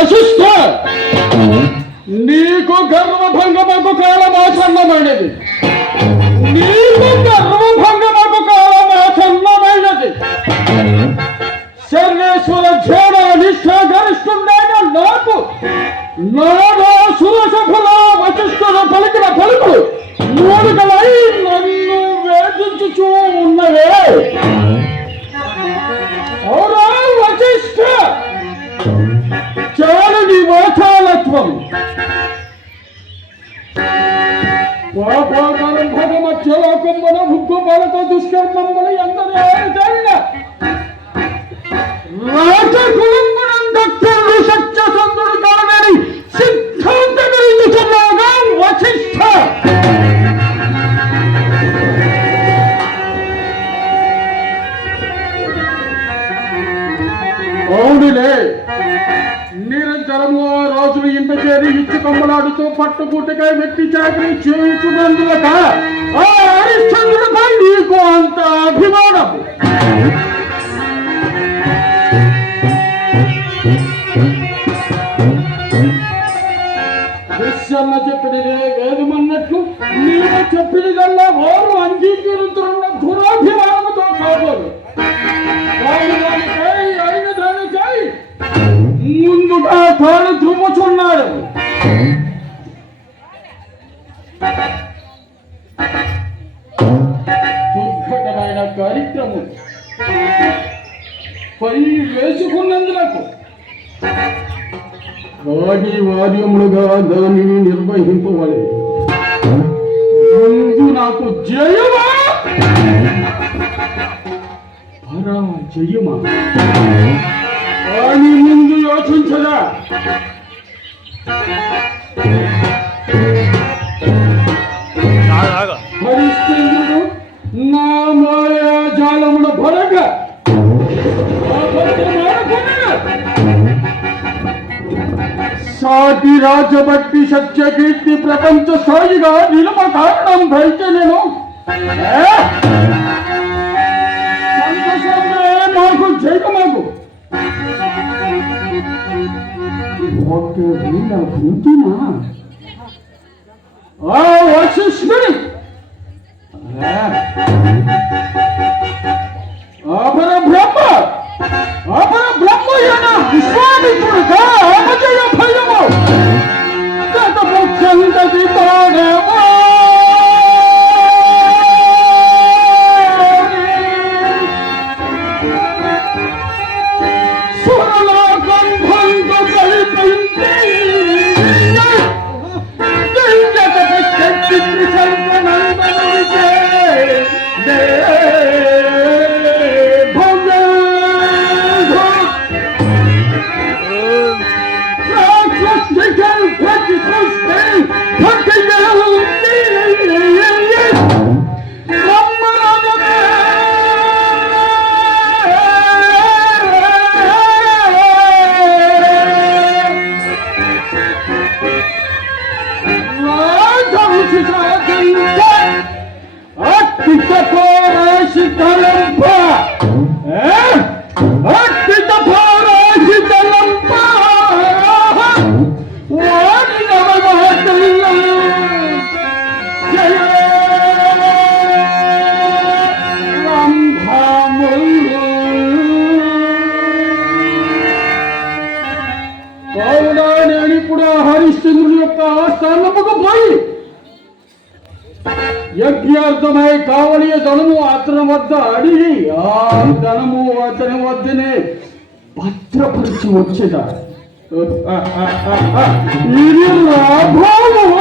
వశిష్ఠ, నీకు గర్వభంగమకు కాలమాసన్నమైనది. నీకు గర్వభంగమకు కాలమాసన్నమైనది. సర్వేశ్వర ధ్యాన నిష్ఠ గరిష్ఠుడైన నాకు నాదా సురసఫల వశిష్ఠుల పలికిన పలుకులు మూలికలై నన్ను వేధించుచూ ఉన్నవే. అవునా వశిష్ఠ, చాలు నీ వాచాలత్వం. పాపాకాలం భగమత్యలోకంబన భుగ్గోపాలతో దుష్కర్మంబన ఎందరో జరిగిన రాజకులంబునందక్షుడు సత్యసంధుడు కాదని సిద్ధాంతమించుచున్నాగా వశిష్ఠ. అవునులే, నిరంతరము ఆ రాజులు ఇంట చేరి ఇచ్చు కమ్మలాడుతూ పట్టుబుట్టకై వ్యక్తి చాకరీ చేయించున్నందులక ఆ హరిశ్చంద్రుడిపై నీకు అంత అభిమానం. విషయన్న చెప్పినదే వేదమన్నట్లు నీవు చెప్పినదల్లా వారు అంగీకరించున్న దురాభిమానముతో కాబోలు. అయిన దానికై ముందుగా తాను ధృముచున్నాడు. దుర్ఘటమైన కార్యక్రమం పై వేసుకున్నందులకు వాద్యములుగా దానిని నిర్వహింపవలే. ముందు నాకు జయమా పరాజయమా అని ముందు యోచించదా. హరిశ్చంద్రుడు నా మాయా జాలముల భరగ సాటి రాజభక్తి సత్యకీర్తి ప్రపంచ స్థాయిగా నిలమ కారణం అయితే నేను మాకు జయమాకు వశిష్ఠుడి అపర బ్రహ్మ విశ్వామిత్రుడుగా అపజయ భయము గతముఖ్యందది తోడేమో. హరిశ్చంద్రుని యొక్క స్థానముకు పోయి యజ్ఞార్థమై కావలియ ధనము అతని వద్ద అడిగి ఆ ధనము అతని వద్దనే భద్రపరిచి వచ్చేదా. ఇది లాభము.